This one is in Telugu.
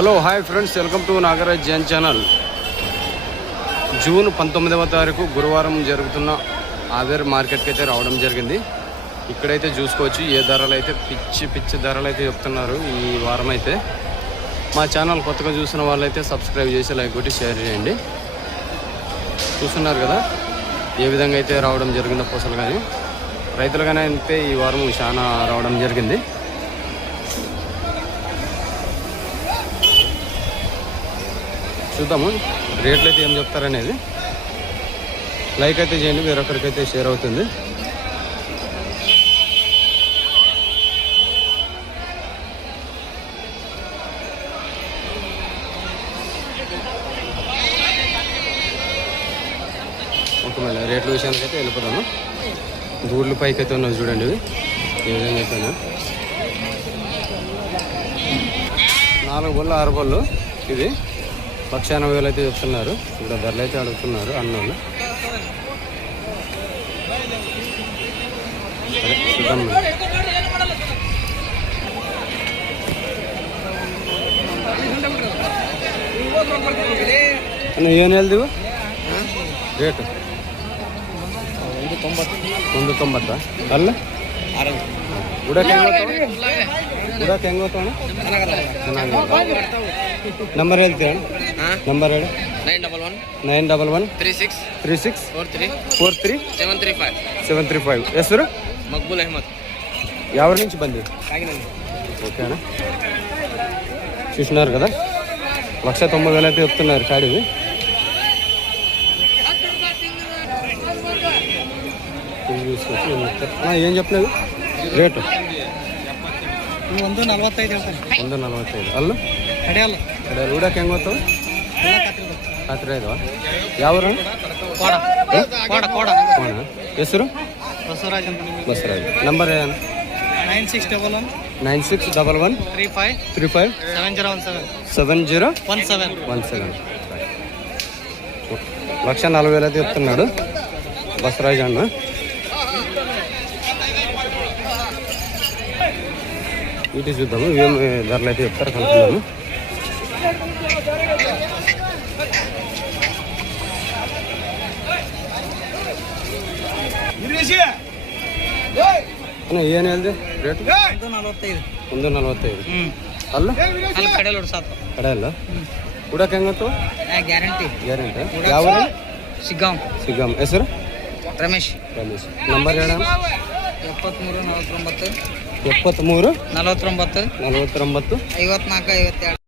Hello hi friends, welcome to Nagaraj Jain channel. June 19వ తారీఖు గురువారం జరుగుతున్న ఆవేర్ మార్కెట్కి అయితే రావడం జరిగింది. ఇక్కడైతే చూసుకోవచ్చు ఏ ధరలు అయితే పిచ్చి ధరలు అయితే చెప్తున్నారు ఈ వారం అయితే. మా ఛానల్ కొత్తగా చూసిన వాళ్ళైతే సబ్స్క్రైబ్ చేసి లైక్ కొట్టి షేర్ చేయండి. చూస్తున్నారు కదా ఏ విధంగా అయితే రావడం జరిగిందో పూసలు కానీ రైతులుగానే అయితే ఈ వారం చాలా రావడం జరిగింది. చూద్దాము రేట్లు అయితే ఏం చెప్తారనేది. లైక్ అయితే చేయండి, వేరొకరికైతే షేర్ అవుతుంది. ఒకవేళ రేట్ల విషయానికి అయితే వెళ్ళిపోతాము. గూడ్లు పైకి అయితే ఉన్నాం చూడండి, ఇవి ఏ విధంగా అయితే ఉన్నాయి. 4 బళ్ళు 6 బళ్ళు ఇది 1,80,000 అయితే చెప్తున్నారు. ఇక్కడ ధరలు అయితే అడుగుతున్నారు అన్నోళ్ళు. చూద్దాం. ఏం వెళ్దివు రేటు 190 ಅಲ್ಲ ಉಡಕ್ಕೆ ಹೆಂಗೆ ಹೋಗ್ತಾವಣ? ನಂಬರ್ ಹೇಳ್ತೀರ? ನಂಬರ್ ಹೇಳಿ. 911 36 43 735. ಹೆಸರು ಮಕ್ಬೂಲ್ ಅಹಮದ್. ಯಾವ నుంచి ಬಂದಿ? ఓకేనా, చూసినారు కదా 1,90,000 అయితే చెప్తున్నారు కాడివి. ఏం చెప్పలేదు రేటు? 145 ಅಲ್ಲ ಉಡಕ್ಕೆ ಹೆಂಗೆ ಹೋಗ್ತಾವ? 15 ಯಾವ ಹೆಸರು? ಬಸವರಾಜ್. ನಂಬರ್ ಏನು? 9611 35 7017. 1,40,000 అయితే చెప్తున్నాడు బసవరాజ్ అన్న. ఇటు చూద్దాము ఏం ధరలు అయితే చెప్తారు కనుక్కుందాము. ಏನು ಹೇಳಿದೆ ರೇಟ್? 145 ಅಲ್ಲ ಕಡೆಯಲ್ಲ ಉಡಕ್ಕೆ ಹೆಂಗತ್ತು? ಗ್ಯಾರಂಟಿ. ಯಾವ? ಸಿಗ್ಗಾಂ. ಹೆಸರು? ರಮೇಶ್. ನಂಬರ್ ಹೇಳ. 73 49 54 54 54